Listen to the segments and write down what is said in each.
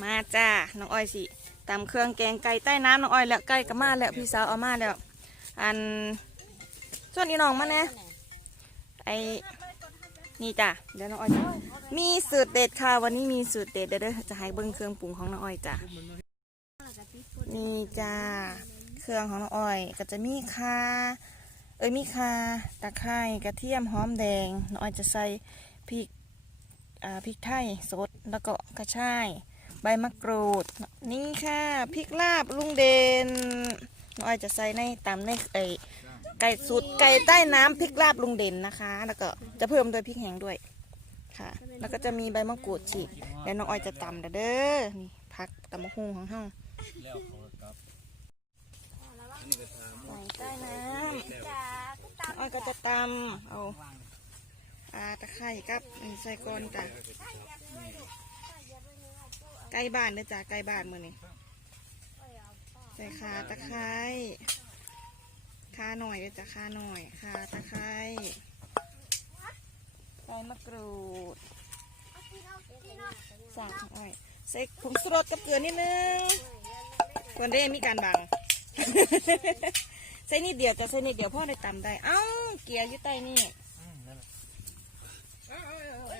มาจ้า น้องอ้อยสิตำเครื่องแกงไก่ใต้น้ำน้องอ้อยแล้วไก่ก็มาแล้วพี่สาวเอามาแล้ว อันส่วนอีน้องมาเนี่ยไอนี่จ้ะเดี๋ยวน้องอ้อยจะมีสูตรเด็ดค่ะวันนี้มีสูตรเด็ดเดี๋ยวเด้อจะให้เบิ้งเครื่องปรุงของน้องอ้อยจ้ะนี่จ้าเครื่องของน้องอ้อยก็จะมีข่าเอ้ยมีข่าตะไคร้กระเทียมหอมแดงน้องอ้อยจะใส่พริกอ่าพริกไทยสดแล้วก็กระชาย ใบมะกรูด นี่ค่ะพริกลาบลุงเดนน้องอ้อยจะใส่ในตามในไอไก่สูตรไก่ใต้น้ำพริกลาบลุงเด่นนะคะ แล้วก็จะเพิ่มด้วยพริกแห้งด้วยค่ะ แล้วก็จะมีใบมะกรูดฉีกแล้วน้องอ้อยจะตำเด้อนี่พักตำมะฮุงของเฮาแล้วเขาครับใส่ใต้น้ำน้องอ้อยก็จะตำเอาอาตะไคร้กับใส่ก่อนจ้ะ ไก่บ้านเด้อจ้ะไก่บ้านมือนี่ใส่ขาตะไคร้ขาหน่อยเดี๋ยวจะขาหน่อยขาตะไคร้ใส่มะกรูดสั่งอ้อยใส่ผงชูรสกับเกลือนิดนึงคนได้มีการบังใส่นิดเดียวจะใส่นิดเดียวพ่อได้ตำได้ เอ้าเกลียวอยู่ใต้นี่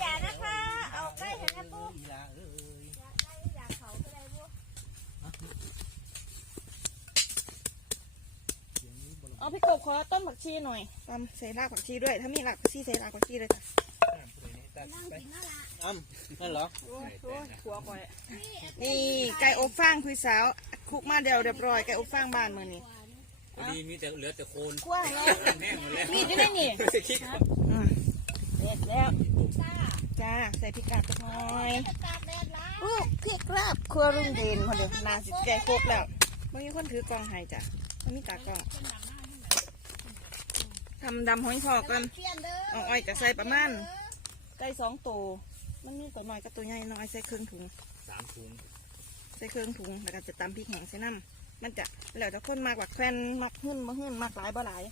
อย่านะคะ เอาใกล้เห็นนะปุ๊บ อีลาเอ้ย อย่าเขาก็ได้ปุ๊บ เอาพี่กบขอต้นผักชีหน่อยตำใส่รากผักชีด้วย ถ้ามีรากผักชีใส่รากผักชีเลยจ้ะอ้ำนั่นเหรอ โอ้ยโอ้ยหัวก่อยนี่ไก่อบฟางคุยสาวคลุกมาเดียวเรียบร้อยไก่อบฟางบ้านมือนี่พอดีมีแต่เหลือแต่โคนกว้างไงแน่หมดแล้วมีดอยู่ได้นี่จะคิดว่าอืมเด็ดแล้วจ้าใส่พริกกาดไปหน่อยตากแดดล้าอู้พริกลาบครัวลุงเด่นพอเดี๋ยวนาสิแกครบแล้วไม่มีคนถือกล่องให้จ้ะไม่มีตากล่อง ทำดำหอยพอกกันเปลี่ยนเด้อเอาอ้อยจะใส่ประมาณไก่สองตัวมันมีตัวหน่อยกับตัวใหญ่น้อยใส่ครึ่งถุงสามถุงใส่เครื่องถุงแล้วก็จะตำพริกแห้งใส่น้ำมันจะแล้วแต่คนมากกว่าแควนมักหึ่นมาหึ่นมักหลายบ่หลาย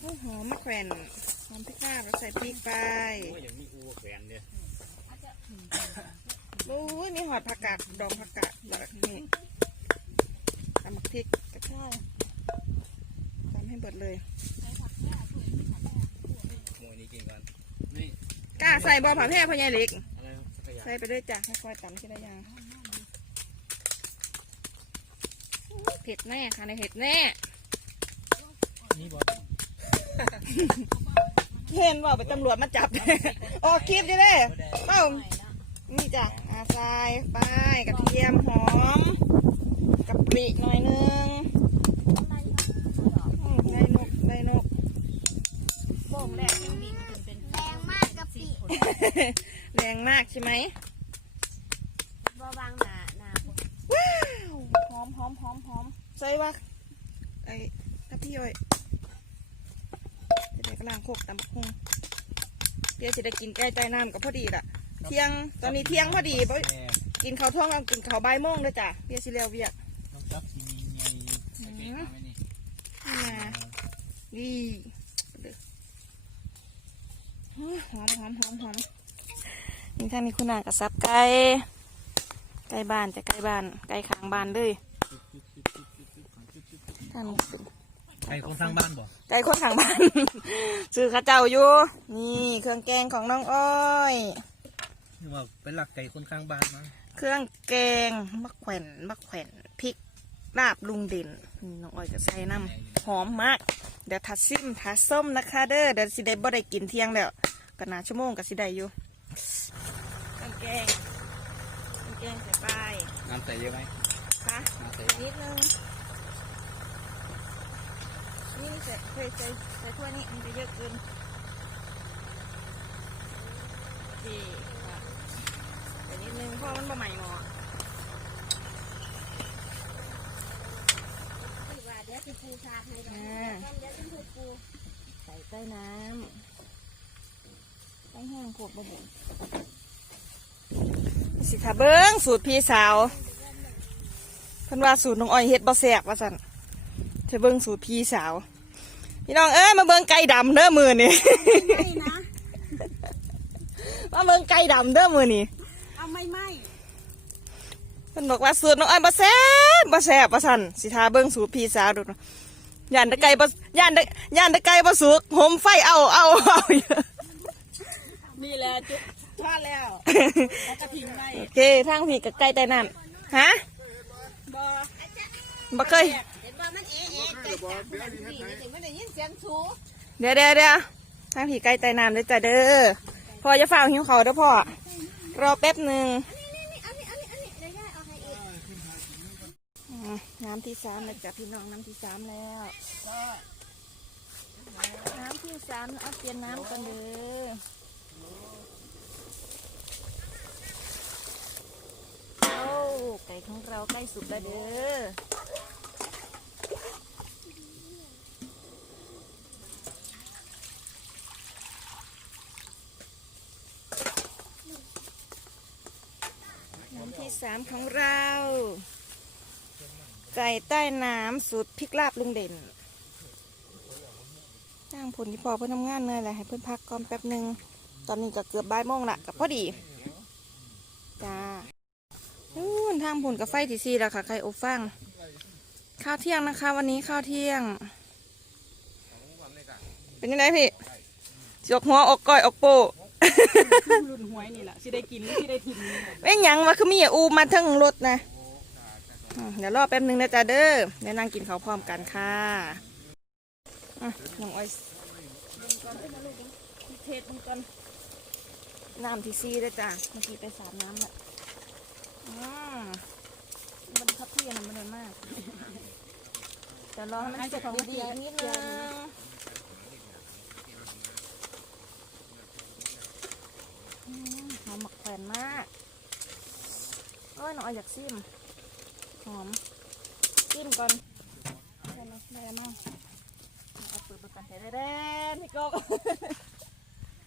โอ้โหมะแควนหอมพริกลาบแล้วใส่พริกไปโอ้ยอย่างมีอูแขวนเนี่ยโอ้ยมีหอดผักกาดดองผักกาดแล้วก็นี่ตำพริกกระชายตำ ให้เบิดเลยมวยนี้กินกันนี่กล้าใส่บ่อผ่าแพร่พ่อใหญ่เล็ก อะไรสักอย่างใส่ไปด้วยจ้ะค่อยๆตำทีละอย่างอู้เผ็ดแน่ค่ะในเผ็ดแน่ นี่บอเห็นว่าเป็นตำรวจมาจับ ออกคลิปจะได้เอ้านี่จ้ะอาทรายไปกระเทียมหอมกะปิหน่อยนึงอืมได้นกได้นก โป่งแรกยังบินจนเป็นแรงมากกะปิ แรงมากใช่ไหมบ่วางหนาหนาว้าวหอมหอมหอมหอมใส่ว่าไอ้กะพี่ย่อยจะได้กำลังโคกตำบักหุ่งเดี๋ยวจะได้กินใกล้ใจน้ำกับพอดีล่ะ เที่ยงตอนนี้เที่ยงพอดีเพราะแม่กินข้าวท้องแล้วกินข้าวบ่ายโมงเด้อจ้ะเบียร์สิเลียวเวียกต้องจับที่มีไงใส่เกงมาไหมนี่นี่นะดีเด้อโอ้ยหอมหอมหอมหอม นี่ทางนี้คุณนากระซับไก่ไก่บ้านจะไก่บ้าน ไก่ขางบ้านเลยทางนี้เป็นใครคนสร้างบ้านบ่ไก่คนขางบ้านซื้อข้าเจ้าอยู่นี่เครื่องแกงของน้องอ้อยนี่ว่าเป็นหลักไก่คนข้างบ้านมั้งเครื่องแกงมะแขวนมะแขวนพริกลาบลุงเด่นนี่น้องอ้อยจะใส่น้ำหอมมาก เดี๋ยวทัดซิมทัดส้มนะคะ เด้อเดี๋ยวสิได้บ่ได้กินเที่ยงแล้วก็นาชั่วโมงก็สิได้อยู่เครื่องแกงเครื่องแกงใส่ไปน้ำใส่เยอะไหมค่ะน้ำใส่นิดนึง นี่ใส่เคยใส่ใส่ถ้วยนี้มันจะเยอะเกินโอเคค่ะใส่นิดนึงเพราะมันบะใหม่หมอว่าเดี๋ยวจะปูชาให้เราอ่าเดี๋ยวจะปูปูใส่ใต้น้ำต้องแห้งโขกบะบุ สิถ้าเบิ้งสูตรพี่สาวเพิ่นว่าสูตรน้องอ้อยเฮ็ดบ่แซ่บว่าซั่นเธอเบิ้งสูตรพี่สาว พี่น้องเอ้ยมาเบิ้งไก่ดำเด้อมือนี่ไม่นะมาเบิ้งไก่ดำเด้อมือนี่เอาไม่ไม่มันบอกว่าสูตรน้องอ้อยบ่แซ่บบ่แซ่บบ่สั่นสิทาเบิ่งสูตรพี่สาวดูนะย่านตะไก่บ่ย่านตะย่านตะไก่บ่สุกหมไฟเอาเอาเอาอยู่นี่แหละจุ๊บ ทอดแล้วเอากระถิ่นในโอเคทางพี่กับไก่แต่นั่นฮะบ่บ่เคย เห็นว่ามันเอ๊ะเอ๊ะไก่จับมันนี่นี่ถึงไม่ได้ยินเสียงสู เดี๋ยวเดี๋ยวเดี๋ยวทางผีไก่ไต่น้ำเลยจ้ะเด้อพ่อจะฝ่าหิวเขาวเด้อพ่อรอแป๊บหนึ่งอืมน้ำที่สามแล้วจ้ะพี่น้องน้ำที่สามแล้ว น้ำที่สามเอาเปลี่ยนน้ำกันเด้อเอา ไก่ของเราใกล้สุกแล้วเด้อน้ำที่สามของเรา ไก่ใต้น้ำสูตรพริกลาบลุงเด่นจ้างผลที่พอเพื่อนทำงานเหนื่อยแหละให้เพื่อนพักก่อนแป๊บหนึ่งตอนนี้ก็เกือบบ่ายโมงละกับพอดี จ้านู่น ทางผลกับไฟที่ซีแล้วค่ะไข่อบฟางข้าวเที่ยงนะคะ วันนี้ข้าวเที่ยง เป็นยังไงพี่จกหัวออกก้อยออกโปรุ่นหวยนี่แหละสิได้กินสิได้ถิ่นนี่แหละไม่หยังว่าคือมีอูมาทั้งรถนะอืมเดี๋ยวรอแป๊บหนึงนะจ๊ะเด้อเดี๋ยวนั่งกินข้าวพร้อมกันค่ะอะน้องอ้อยเทศมันก่อนน้ำที่ซีด้วยจ้ะเมื่อกี้ไปสามน้ำละ อืมมันทับเพียนมันเลยมากเดี๋ยวรอให้มันเสร็จดีๆนิดนึงหอมหมักแขวนมากโอ้ยน้องอยากซิมหอมซิมก่อนได้ไหมได้แล้วเนาะเอาเปิดประกันแท้แด้ๆพี่กบ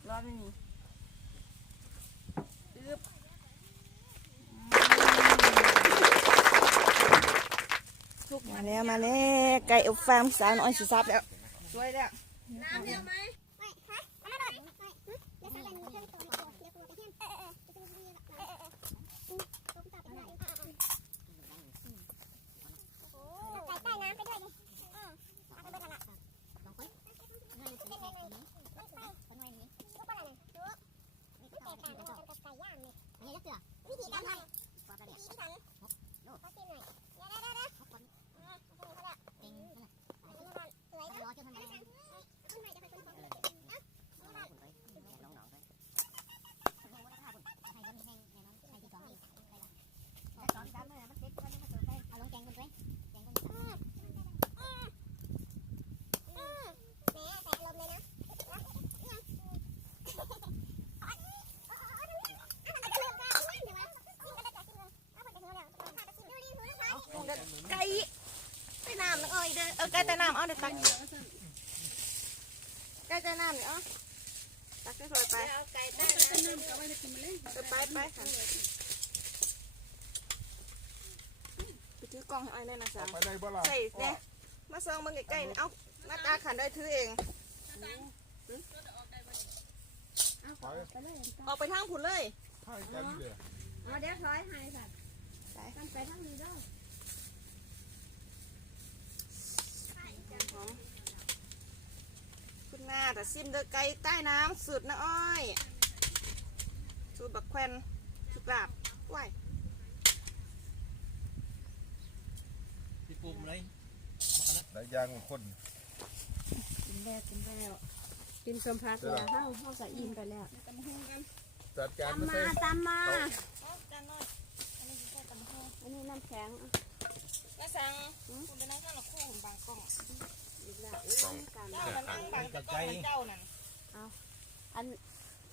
รอดไม่มีอึ๊บทุก มาแล้วมาแล้วไก่อบฟางสาวน้อยสิซับแล้วสวยแล้วน้ำเยอะไหม ไก่ใต้น้ำน้องอ้อยเด้อเออ ไก่ใต้น้ำเอาเดี๋ยวตักไก่ใต้น้ำเนี่ยเอตักให้ถอยไปเอาไก่ใต้น้ำเอาไว้ได้กินมันเลยเออไปไปค่ะไปถือกล้องให้อ้อยแน่นะสามไปได้บ่ล่ะใส่เนี่ยมาซองมึงใกล้ๆนี่เอ้าหน้าตาขันได้ถือเองไปออกไปทางผุนเลยให้กันเด้อเอาเดี๋ยวถอยให้ค่ะกันไปทางนี้เด้อ หอม คุณหน้าแต่ซิมเดอไก่ใต้น้ำสุดนะอ้อยสูตรบักแควนสุดลาบไหวพี่ปุ่มเลยหลายอย่างคนกินแล้วกินแล้วกินสมพักแล้วเฮาเฮาก็อิ่มไปแล้วจัดการตามไม่มาใช่ตามมาเอาจานน้อยอันนี้ใส่ตำหูอันนี้น้ำแข็ง น้าสังคุณไปนั่งข้างหลังคู่ผมบางกล้องอีกแล้วเอ้ยกันเจ้ามานั่งบางกล้องมันเจ้านั่นอัน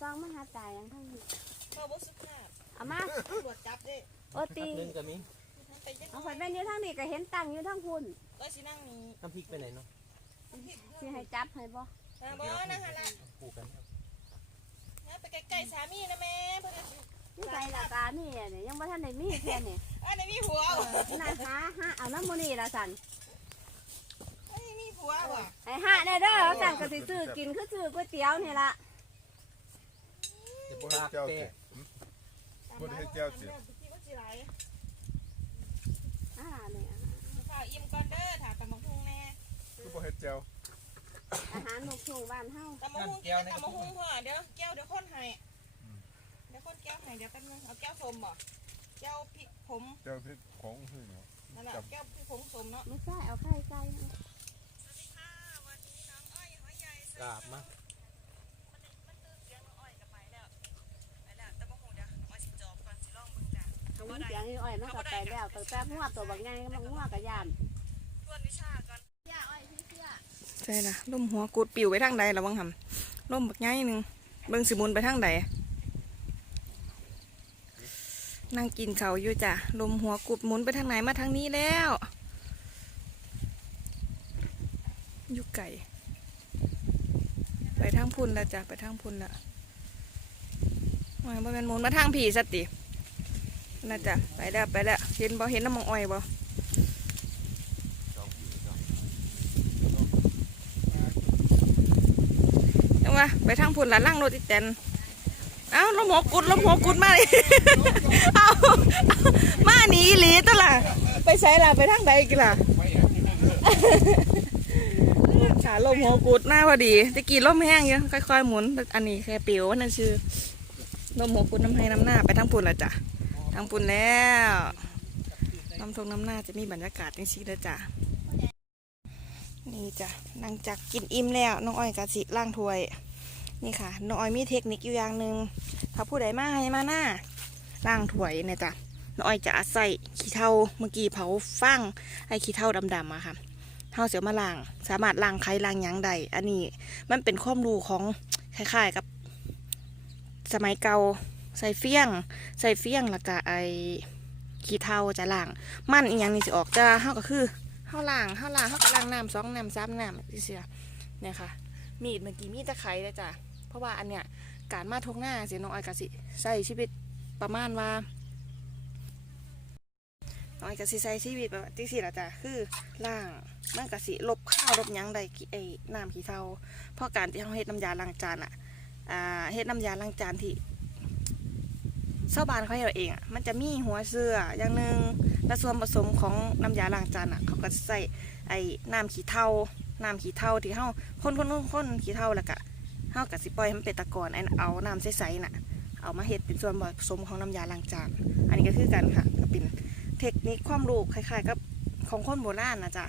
ซองมาหาตายยังทั้งนี้เจ้าบุสุภาพเอามาตำรวจจับเด้โอตีนึงกับมิ้นไปยังเอาไปเป็นอยู่ทั้งนี้ก็เห็นตังอยู่ทั้งพุ่นก็สินั่งนี่น้ำพริกไปไหนเนาะสิให้จับให้บ่นะบ่นะฮะละคู่กันนะไปใกล้ๆสามีนะแม่เพื่อนนี่ใจละกานี่เนี่ยยังบ่ทันได้มีแค่นี่ อันนี้มีผัวเออน่าหาหาเอาน้ำมูนี่ละสันอันนี้มีผัวว่ะให้หาแน่เด้อสันก็สิซื้อกินคือซื้อก๋วยเตี๋ยวนี่ละบ่ให้เจ้าสิบ่ให้เจ้าสิที่ว่าสิไราเนี่ยข้าวอิ่มก่อนเด้อถาตำบักหุ่งแน่คือบ่เฮ็ดแจ่วอาหารนกทุ่งบ้านเฮาตำบักหุ่งกินแต่ตำบักหุ่งเพื่อเดี๋ยวแก้วเดี๋ยวคนให้เดี๋ยวคนแก้วให้เดี๋ยวแป๊บนึงเอาแก้วสมบ่แก้วพริก ผมแจ่วที่ของคือเนาะนั่นแหละแก้วพริกผงสมเนาะไม่ใช่เอาไข่ไก่นะกราบมาเอาเสียงนี่อ้อยมันก็ไปแล้วตั้งแต่หัวตัวบักไงมันหัวกระยานใช่ละล่มหัวกูดปิวไปทางใดระวังหำล่มบักง่ายหนึ่งเบิ่งสิหมุนไปทางใด นั่งกินเขาอยู่จ้ะ ลมหัวกูดหมุนไปทางไหนมาทางนี้แล้วยู่ไก่ ไปทางพุ่นล้วจ้ะ ไปทางพุ่นละว่าบ่แม่นหมุนมาทางผีสติน่าจะไปแล้วไปแล้วเห็นบ่เห็นน้ำมังอ้อยบ่จังวะไปทางพุ่นละล่างรถอีแตน เอ้าลมหัวกุดลมหัวกุดมาเลยเอามาหนีหลีตล่ะ ไปใส่ล่ะไปทางใดกันล่ะขาลมหัวกุดหน้าพอดีตะกี้ลมแห้งเยอะค่อยๆหมุน อันนี้แค่ปิวว่านั่นชื่อลมหัวกุดน้ำให้น้ำหน้าไปทางพุ่นละจ้ะทางพุ่นแล้วน้ำทงน้ำหน้าจะมีบรรยากาศจังซี่เลยจ้ะนี่จ้ะหลังจากกินอิ่มแล้วน้องอ้อยกะสิล้างถ้วย นี่ค่ะน้องอ้อยมีเทคนิคอยู่อย่างหนึ่งถ้าผู้ใดมาให้มาหน้าล้างถวยเนี่ยจ้ะน้องอ้อยจะใส่ขี้เถ้าเมื่อกี้เผาฟางไอ้ขี้เถ้าดำๆอะค่ะเท่าเสียวมาล้าง สามารถล้างไข่ล้างยังใดอันนี้มันเป็นความรู้ของคล้ายๆกับ สมัยเก่าใส่เฟี้ยง ใส่เฟี้ยงแล้วก็ไอ้ขี้เถ้าจะล้าง มันอีหยังนี่สิออกจะเฮาก็คือข้าล่างข้าล่างข้ากระล่างน้ำสองน้ำสามน้ำเสียเนี่ยค่ะมีดเมื่อกี้มีดตะไคร้เลยจ้ะ ราะว่าอันเนี้ยการมาทงหน้าเสียน้องออยกะสิใส่ชีวิตประมาณว่าน้องออยกะสิใส่ชีวิตแบบที่สี่ละจ้ะคือล่างมันกะสิลบข้าวลบยังใดไอ้น้ำขี้เทาเพราะการที่เราเฮ็ดน้ำยาล้างจานอะอ่าเฮ็ดน้ำยาล้างจานที่ชาวบ้านเขาเฮ็ดเอาเองอะมันจะมีหัวเสืออย่างหนึ่งและส่วนผสมของน้ำยาล้างจานอะ เขาก็ใส่ไอ้น้ำขี้เถ้าน้ำขี้เถ้าที่เฮาคนคนคนคนขี้เถ้าแล้วก็ เฮากับสิปล่อยให้มันเป็นตะกอนเอาน้ำใสๆน่ะ เอามาเฮ็ดเป็นส่วนผสมของน้ำยาล้างจาน อันนี้ก็คือกันค่ะก็เป็นเทคนิคความรู้คล้ายๆกับของคนโบราณนะจ๊ะ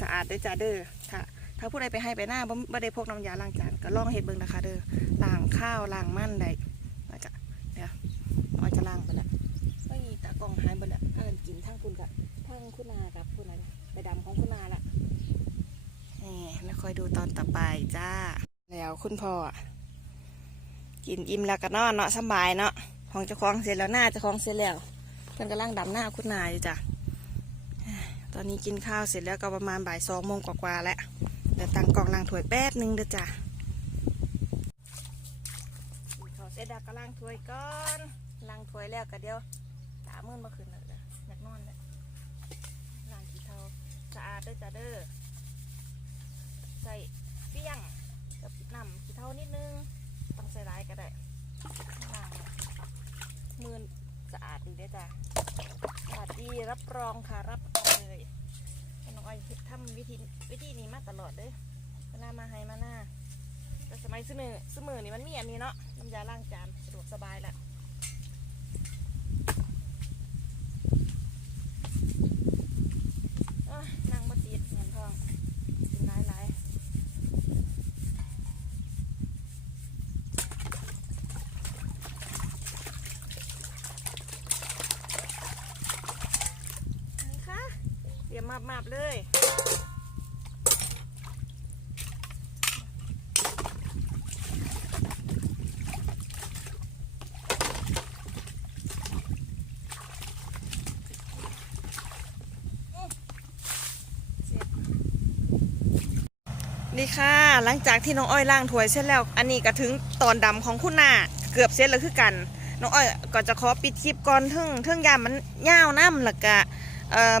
สะอาดด้อจ้าเด้อถ้าถ้าผู้ใดไปให้ไปหน้าบ่บ่ได้พกน้ำยาล้างจานก็ลองเฮ็ดเบิ่งนะคะ เด้อล้างข้าวล้างมันได้แล้วก็เดี๋ยวน้อยจะล้างไปล้วไม่มีตากองหายหมดแล้วถ้ากันกินทั้งคุณกับทั้งคุณนากับคุณอะไรไปดำของคุณนาละนี่แล้วคอยดูตอนต่อไปจ้า แล้วคุณพ่ออะกินอิ่มแล้วก็นอนเนาะสบายเนาะของจ้าของเสร็จแล้วหน้าจ้าของเสร็จแล้วเพิ่นกำลังดำหน้าคุณนาอยู่จ้ะตอนนี้กินข้าวเสร็จแล้วก็ประมาณบ่ายสองโมงกว่าๆแล้วเดี๋ยวตั้งกล่องล้างถ้วยแป๊บนึงเด้อจ้ะข้าวเสร็จแล้วก็ล้างถ้วยก่อนล้างถ้วยแล้วก็เดี๋ยวตาเมื่อนมาคืนเลยนะอยากนอนเลยล้างขี้เทาสะอาดเด้อจ้าเด้อใส่เปี้ยง กับน้ำขี้เท่านิดนึงต้องใส่ร้ายก็ได้ล้างมือสะอาดดีด้อจ้ะสะอาดดีรับรองค่ะรับรองเลยน้องอ้อยทำวิธีวิธีนี้มาตลอดเด้เวลามาให้มาหน้าแต่สมัยซื้อมือซื้อมือนี่มันมีอันนี้เนาะน้ำยาล้างจานสะดวกสบายแหละ โอ้ยนั่งมาติดเงินทองกินหลายหลายนี่ค่ะเตรียมมา บมาบเลยนี่ค่ะ หลังจากที่น้องอ้อยล้างถวยเสร็จแล้ว อันนี้ก็ถึงตอนดำของคุณนาเกือบเสร็จแล้วคือกัน น้องอ้อยก็จะขอปิดคลิปก่อนทึ่งทึ่งยามมันยาวน้ำแล้วก็เอ่อ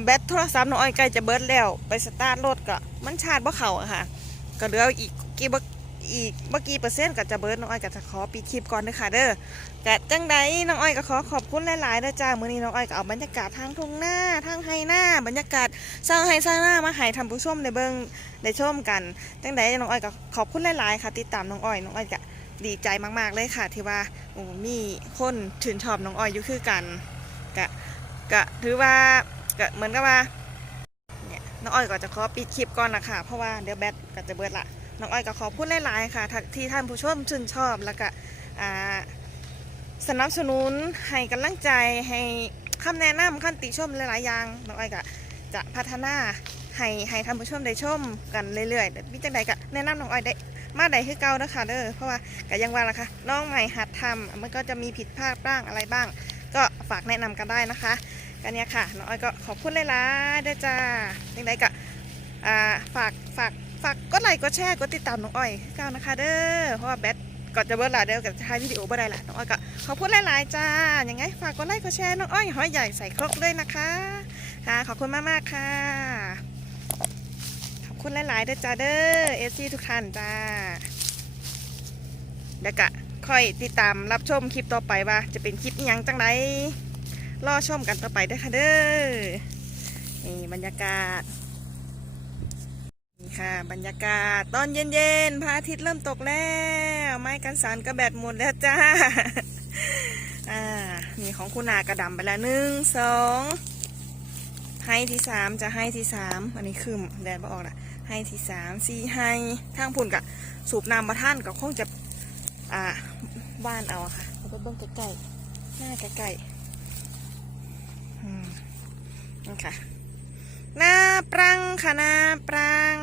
แบตโทรศัพท์น้องอ้อยใกล้จะเบิดแล้ว ไปสตาร์ทรถก็มันชาร์จบ่เข้าอะค่ะ ก็เหลืออีกกี่บ่อีกเมื่อกี้เปอร์เซ็นต์ก็จะเบิร์ดน้องอ้อยก็จะขอปิดคลิปก่อนเด้อค่ะเด้อกะจังใดน้องอ้อยก็ขอขอบคุณหลายๆเด้อจ้ามื้อนี้น้องอ้อยก็เอาบรรยากาศทางทุ่งหน้าทางไฮหน้า บรรยากาศสร้างไฮสร้างหน้ามาให้ท่าผู้ชมได้เบิ่งได้ชมกันจังใดน้องอ้อยก็ขอบคุณหลายๆค่ะติดตามน้องอ้อยน้องอ้อยก็ดีใจมากๆเลยค่ะ ที่ว่าโอ้มีคนชื่นชอบน้องอ้อยอยู่คือกันกะกะถือว่า ก็เหมือนกับว่าเนี่ยน้องอ้อยก็จะขอปิดคลิปก่อนนะคะเพราะว่าเดี๋ยวแบตก็จะเบิดละน้องอ้อยก็ขอพูดหลายๆค่ะที่ท่านผู้ชมชื่นชอบแล้วก็สนับสนุนให้กำลังใจให้คำแนะนำขั้นติชมหลายๆอย่างน้องอ้อยก็จะพัฒนาให้ให้ท่านผู้ชมได้ชมกันเรื่อยๆวมีจังใดก็แนะนำน้องอ้อยได้มาใดคือเก่านะคะเด้อเพราะว่าก็ยังว่าละค่ะน้องใหม่หัดทำมันก็จะมีผิดพลาดบ้างอะไรบ้าง ก็ฝากแนะนำกันได้นะคะ กันเนี่ยค่ะน้องอ้อยก็ขอบคุณหลายๆด้วยจ้ายังไงก็ฝากฝากฝากกดไลค์กดแชร์กดติดตามน้องอ้อยก้าวนะคะเด้อเพราะว่าแบทก่อนจะเบิร์ดละเดี๋ยวกับถ่ายวิดีโอบ่ได้ละน้องอ้อยก็ขอบคุณหลายๆจ้ายังไงฝากกดไลค์กดแชร์น้องอ้อยหอยใหญ่ใส่ครกด้วยนะคะค่ะขอบคุณมากๆค่ะ ขอบคุณหลายๆด้วยจ้าเด้อเอซีทุกท่านจ้าเดี๋ยวกะค่อยติดตามรับชมคลิปต่อไปว่าจะเป็นคลิปยังจังได รอชมกันต่อไปด้วยค่ะเด้อนี่บรรยากาศนี่ค่ะ บรรยากาศตอนเย็นๆพระอาทิตย์เริ่มตกแล้ว ไม้กันสารกระแบตหมดแล้วจ้าอ่านี่ของคุณนากระดำไปแล้วหนึ่งสองให้ที่สามจะให้ที่สามอันนี้คืมแดดมาออกละให้ที่สามสี่ให้ทางพุ่นกะสูบน้ำมาท่านก็คงจะอ่าบ้านเอาค่ะเอาไปเบิ้งใกล้ๆหน้าใกล้ๆ นี่ค่ะหน้าปรังค่ะหน้าปรัง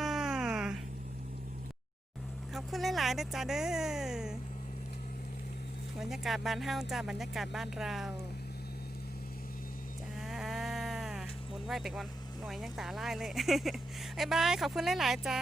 ขอบคุณหลายๆนะจ๊ะเด้อบรรยากาศบ้านเฮาจ้าบรรยากาศบ้านเราจ้าหมุนไหวไปก่อนหน่วยยังตาไล่เลยบายบายขอบคุณหลายๆจ้า